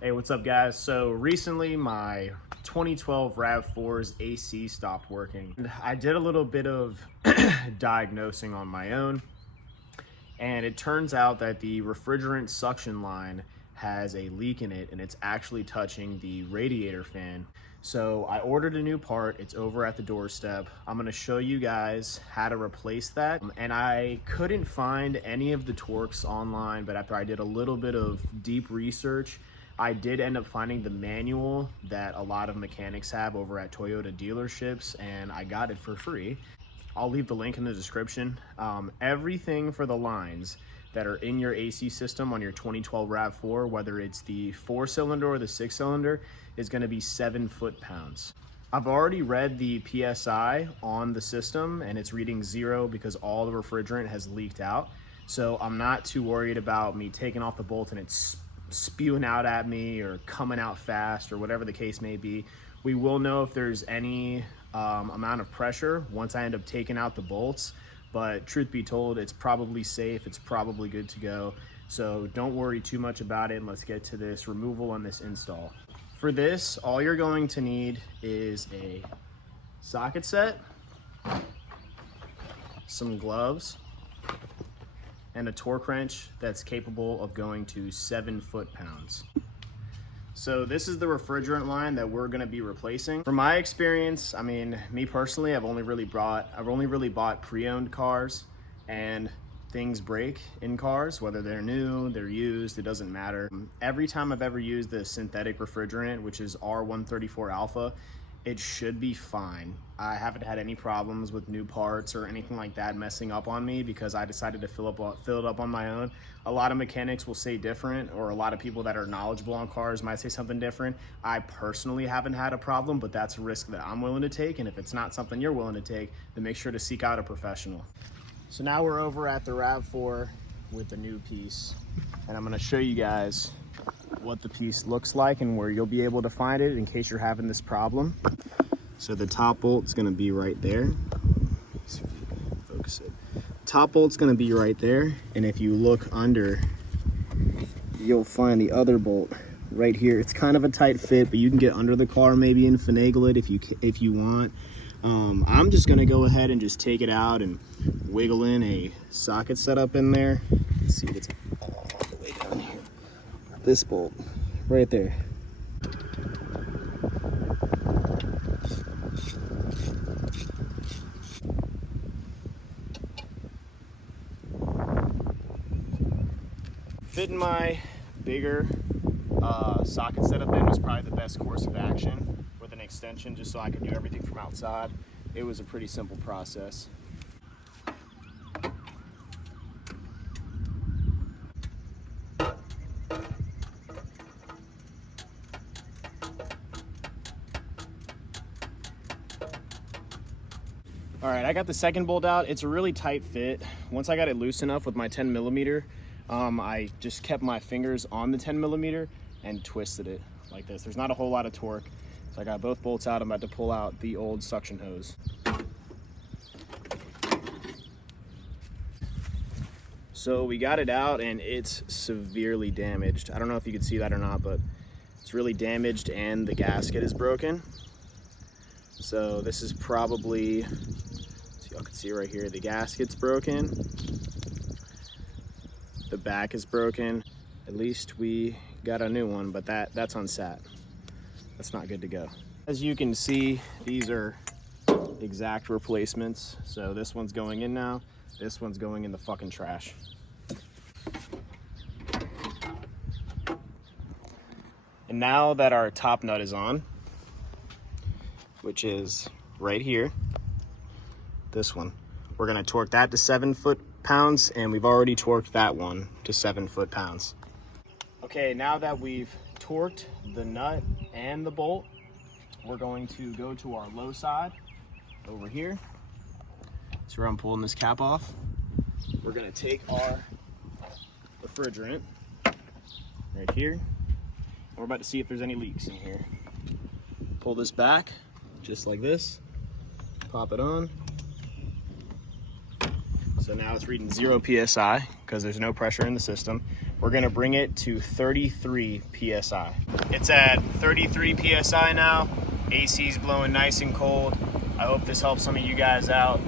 Hey, what's up guys? So recently my 2012 RAV4's AC stopped working. And I did a little bit of diagnosing on my own, and it turns out that the refrigerant suction line has a leak in it and it's actually touching the radiator fan. So I ordered a new part, it's over at the doorstep. I'm gonna show you guys how to replace that. And I couldn't find any of the Torques online, but after I did a little bit of deep research, I did end up finding the manual that a lot of mechanics have over at Toyota dealerships, and I got it for free. I'll leave the link in the description. Everything for the lines that are in your AC system on your 2012 RAV4, whether it's the 4-cylinder or the 6-cylinder, is gonna be 7 foot-pounds. I've already read the PSI on the system and it's reading 0 because all the refrigerant has leaked out. So I'm not too worried about me taking off the bolt and it's spewing out at me or coming out fast or whatever the case may be. We will know if there's any amount of pressure once I end up taking out the bolts, but truth be told, it's probably safe, it's probably good to go. So don't worry too much about it, and let's get to this removal and this install. For this, all you're going to need is a socket set, some gloves, and a torque wrench that's capable of going to 7 foot-pounds. So this is the refrigerant line that we're gonna be replacing. From my experience, I mean, me personally, I've only really bought pre-owned cars, and things break in cars, whether they're new, they're used, it doesn't matter. Every time I've ever used the synthetic refrigerant, which is R134 alpha, it should be fine. I haven't had any problems with new parts or anything like that messing up on me because I decided to fill it up on my own. A lot of mechanics will say different, or a lot of people that are knowledgeable on cars might say something different. I personally haven't had a problem, but that's a risk that I'm willing to take, and if it's not something you're willing to take, then make sure to seek out a professional. So now we're over at the RAV4 with the new piece, and I'm gonna show you guys what the piece looks like and where you'll be able to find it in case you're having this problem. So the top bolt's gonna be right there. Let's see if we can focus it. Top bolt's gonna be right there, and if you look under, you'll find the other bolt right here. It's kind of a tight fit, but you can get under the car maybe and finagle it if you want. I'm just gonna go ahead and just take it out and wiggle in a socket setup in there. Let's see if it's all the way down here. This bolt right there. Fitting my bigger socket setup in was probably the best course of action with an extension, just so I could do everything from outside. It was a pretty simple process. All right, I got the second bolt out. It's a really tight fit. Once I got it loose enough with my 10mm, I just kept my fingers on the 10mm and twisted it like this. There's not a whole lot of torque. So I got both bolts out. I'm about to pull out the old suction hose. So we got it out and it's severely damaged. I don't know if you can see that or not, but it's really damaged and the gasket is broken. So this is probably, so y'all can see right here, the gasket's broken. The back is broken. At least we got a new one, but that's unsat. That's not good to go. As you can see, these are exact replacements. So this one's going in now. This one's going in the fucking trash. And now that our top nut is on, which is right here, this one, we're gonna torque that to 7 foot-pounds, and we've already torqued that one to 7 foot-pounds. Okay, now that we've torqued the nut and the bolt, we're going to go to our low side over here. So where I'm pulling this cap off, we're gonna take our refrigerant right here, and we're about to see if there's any leaks in here. Pull this back, just like this, pop it on. So now it's reading 0 PSI because there's no pressure in the system. we're gonna bring it to 33 PSI. It's at 33 PSI now. AC's blowing nice and cold. I hope this helps some of you guys out.